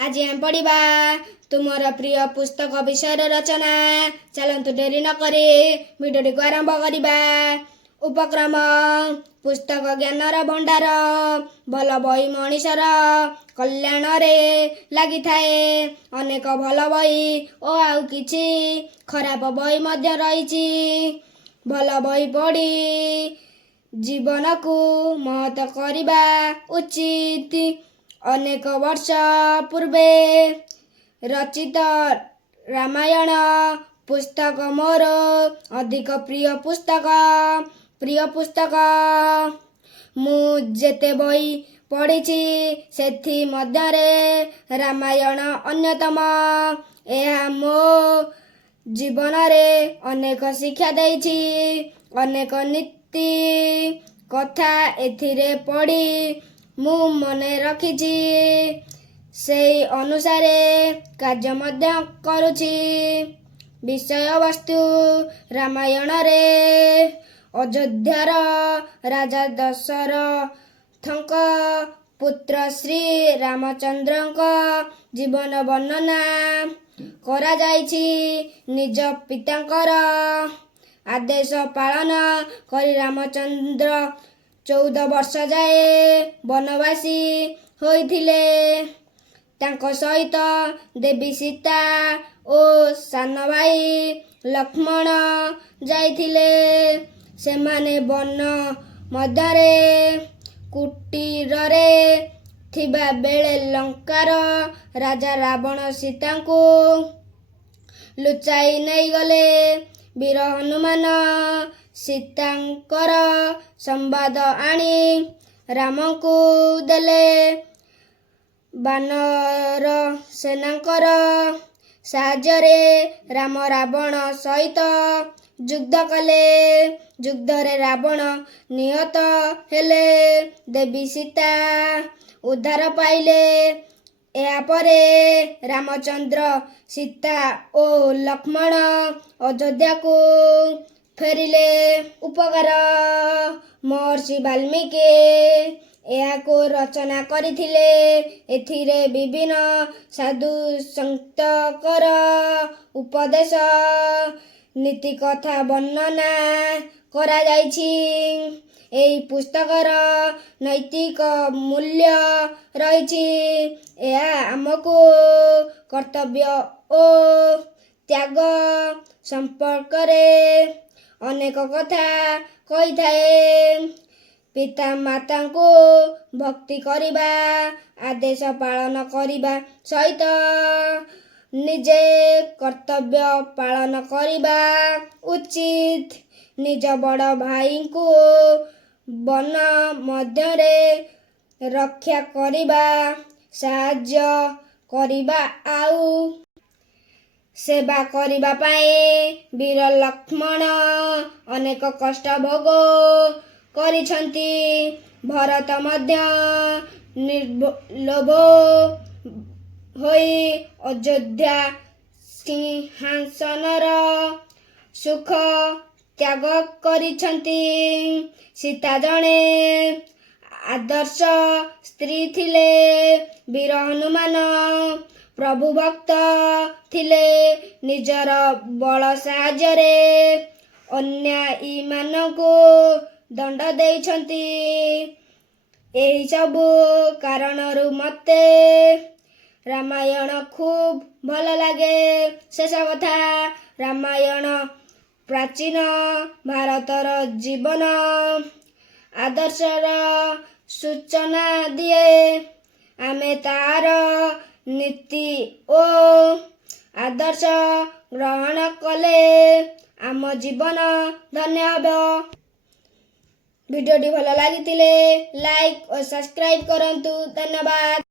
आज हम पढ़ा तुमर प्रिय पुस्तक विषय रचना। चलतु डेरी न करी भिडियोटी को आरंभ करवा। उपक्रम पुस्तक ज्ञानर भंडार भल बही मनीषर कल्याण रे लगी थाए। अनेक भल बही ओ आउ किछि खराब बही मध्य रहिछि। भल बही पढ़ी जीवन को महत करवा उचित। अनेक वर्ष पूर्वे रचित रामायण पुस्तक मोर अधिक प्रिय पुस्तक। मु जेते बही पढ़ी सेथि मध्यरे रामायण अन्यतम। यह मो जीवन रे अनेक शिक्षा देछि। अनेक नीति कथा एथिरे पढ़ी मु मने रखिछि। सेई अनुसारे कार्य मध्य करुछि। विषय वस्तु रामायण रे अयोध्यार राजा दशरथଙ୍କ पुत्र श्री रामचंद्रଙ୍କ जीवन वर्णना करा जाइछि। निज पितांकर आदेश पालन करी रामचंद्र 14 वर्ष जाए वनवासी होइथिले। तांको सहित देवी सीता ओ सान भाई लक्ष्मण जाइथिले। सेमाने वन मध्यरे कुटीर रे थिबा बेले लंकार राजा रावण सीता को लुचाई नहीं गले। वीर हनुमान सीतांकर संवाद आनी राम को देले। बानर सेनांकर साहाय्य राम रावण सहित युद्ध कले। युद्ध रे रावण निहत हेले। देवी सीता उद्धार पाइले। यापरे रामचंद्र सीता ओ लक्ष्मण अयोध्या को फेरिले। उपकार महर्षि वाल्मीकि को रचना करिथिले। एथिरे विभिन्न साधु संतकर उपदेश नीति कथा वर्णना करा जाइछि। एई पुस्तकर नैतिक मूल्य रहिछि। यह आमको कर्तव्य ओ त्याग संपर्क रे अनेक कथा कहि थाए। पिता माता को भक्ति करिबा आदेश पालन करिबा सहित निजे कर्तव्य पालन करिबा उचित। निज बड़ भाई को वन मध्यरे रक्षा करिबा साहाय्य करिबा आउ सेवा करिबा पाए वीर लक्ष्मण अनेक कष्ट भोग करिछंती। भरत मध्य निर्लोभ होई अयोध्या सिंहासनर सुख त्याग करिछंती। सीता जणे आदर्श स्त्री थिले। वीर हनुमान प्रभु भक्त थिले। निजर बल साहाय्य रे अन्यायी मानकु दंड देइछंती। एही सबु कारणरु मते रामायण खूब भल लागे। शेष कथा रामायण प्राचीन भारतर जीवन आदर्शर सूचना दिए। आमे तार नीति ओ आदर्श ग्रहण कले आम जीवन धन्य हबो। वीडियोटी भल लागितिले लाइक और सब्सक्राइब करंतु। धन्यवाद।